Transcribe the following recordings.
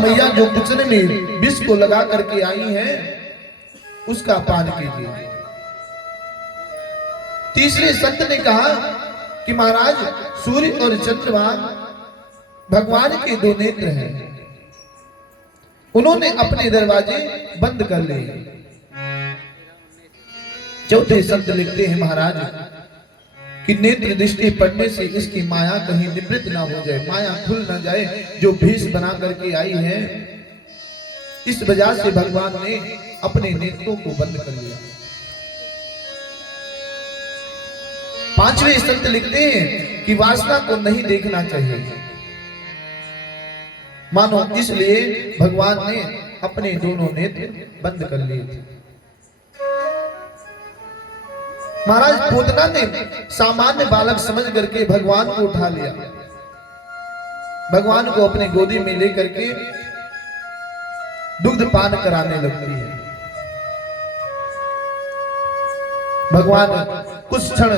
मैया जो कुचने में विष को लगा करके आई है उसका पान कीजिए। तीसरे संत ने कहा कि महाराज सूर्य और चंद्रमा भगवान के दो नेत्र हैं, उन्होंने अपने दरवाजे बंद कर लिए। चौथे संत लिखते हैं महाराज कि नेत्र दृष्टि पड़ने से इसकी माया कहीं निवृत्त ना हो जाए, माया खुल ना जाए जो भेष बना करके आई है, इस वजह से भगवान ने अपने नेत्रों को बंद कर लिया। पांचवें संत लिखते हैं कि वासना को नहीं देखना चाहिए, मानो इसलिए भगवान ने अपने दोनों नेत्र बंद कर लिए थे। महाराज पूतना ने सामान्य बालक समझ करके भगवान को उठा लिया, भगवान को अपने गोदी में लेकर के दुग्ध पान कराने लगती है। भगवान कुछ क्षण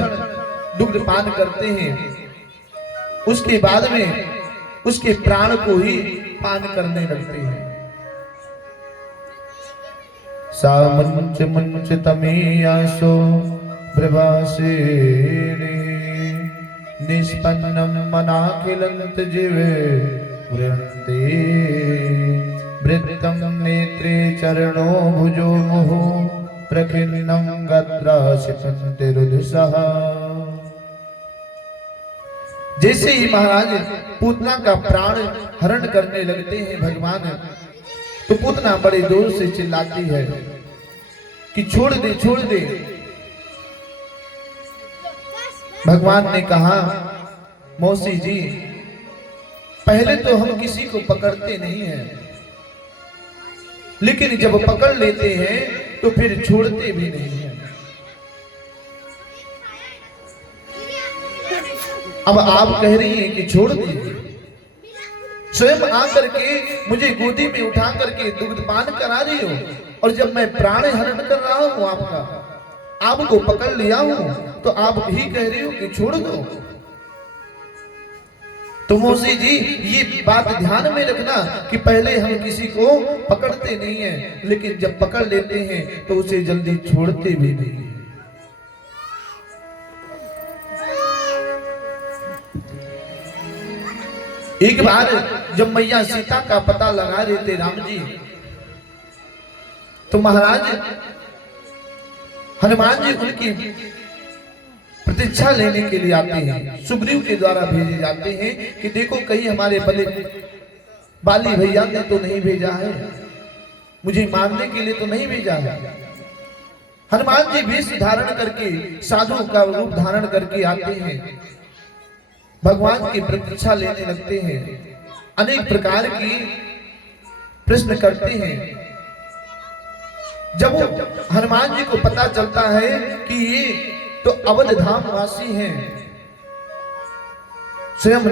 दुग्ध पान करते हैं, उसके बाद में उसके प्राण को ही पान करने लगते हैं। सामंच मंच तमेयासो प्रभासेने निष्पन्नम मनाखिलंत जीवे वृंते वृत्तम नेत्रे चरणो भुजो मोहो प्रखिन्नम गत्रासिपंतिरुदसः। जैसे ही महाराज पूतना का प्राण हरण करने लगते हैं भगवान, तो पूतना बड़े जोर से चिल्लाती है कि छोड़ दे छोड़ दे। भगवान ने कहा मौसी जी, पहले तो हम किसी को पकड़ते नहीं हैं, लेकिन जब पकड़ लेते हैं तो फिर छोड़ते भी नहीं हैं। अब आप कह रही हैं कि छोड़ दीजिए, स्वयं आकर के मुझे गोदी में उठा करके दुग्ध पान करा रही हो, और जब मैं प्राण हरण कर रहा हूं आपका, आपको पकड़ लिया हूं, तो आप ही कह रही हो कि छोड़ दो। तो मौसी जी ये बात ध्यान में रखना कि पहले हम किसी को पकड़ते नहीं हैं, लेकिन जब पकड़ लेते हैं तो उसे जल्दी छोड़ते भी नहीं हैं। एक बार जब मैया सीता का पता लगा रहे थे राम जी, तो महाराज हनुमान जी उनकी प्रतीक्षा लेने के लिए आते हैं, सुग्रीव के द्वारा भेजे जाते हैं कि देखो कहीं हमारे बाली भैया ने तो नहीं भेजा है, मुझे मारने के लिए तो नहीं भेजा है। हनुमान जी वेश धारण करके साधु का रूप धारण करके आते हैं, भगवान की प्रतीक्षा लेने लगते हैं, अनेक प्रकार की प्रश्न करते हैं। जब हनुमान जी को पता चलता है कि ये तो अवध धाम वासी हैं, स्वयं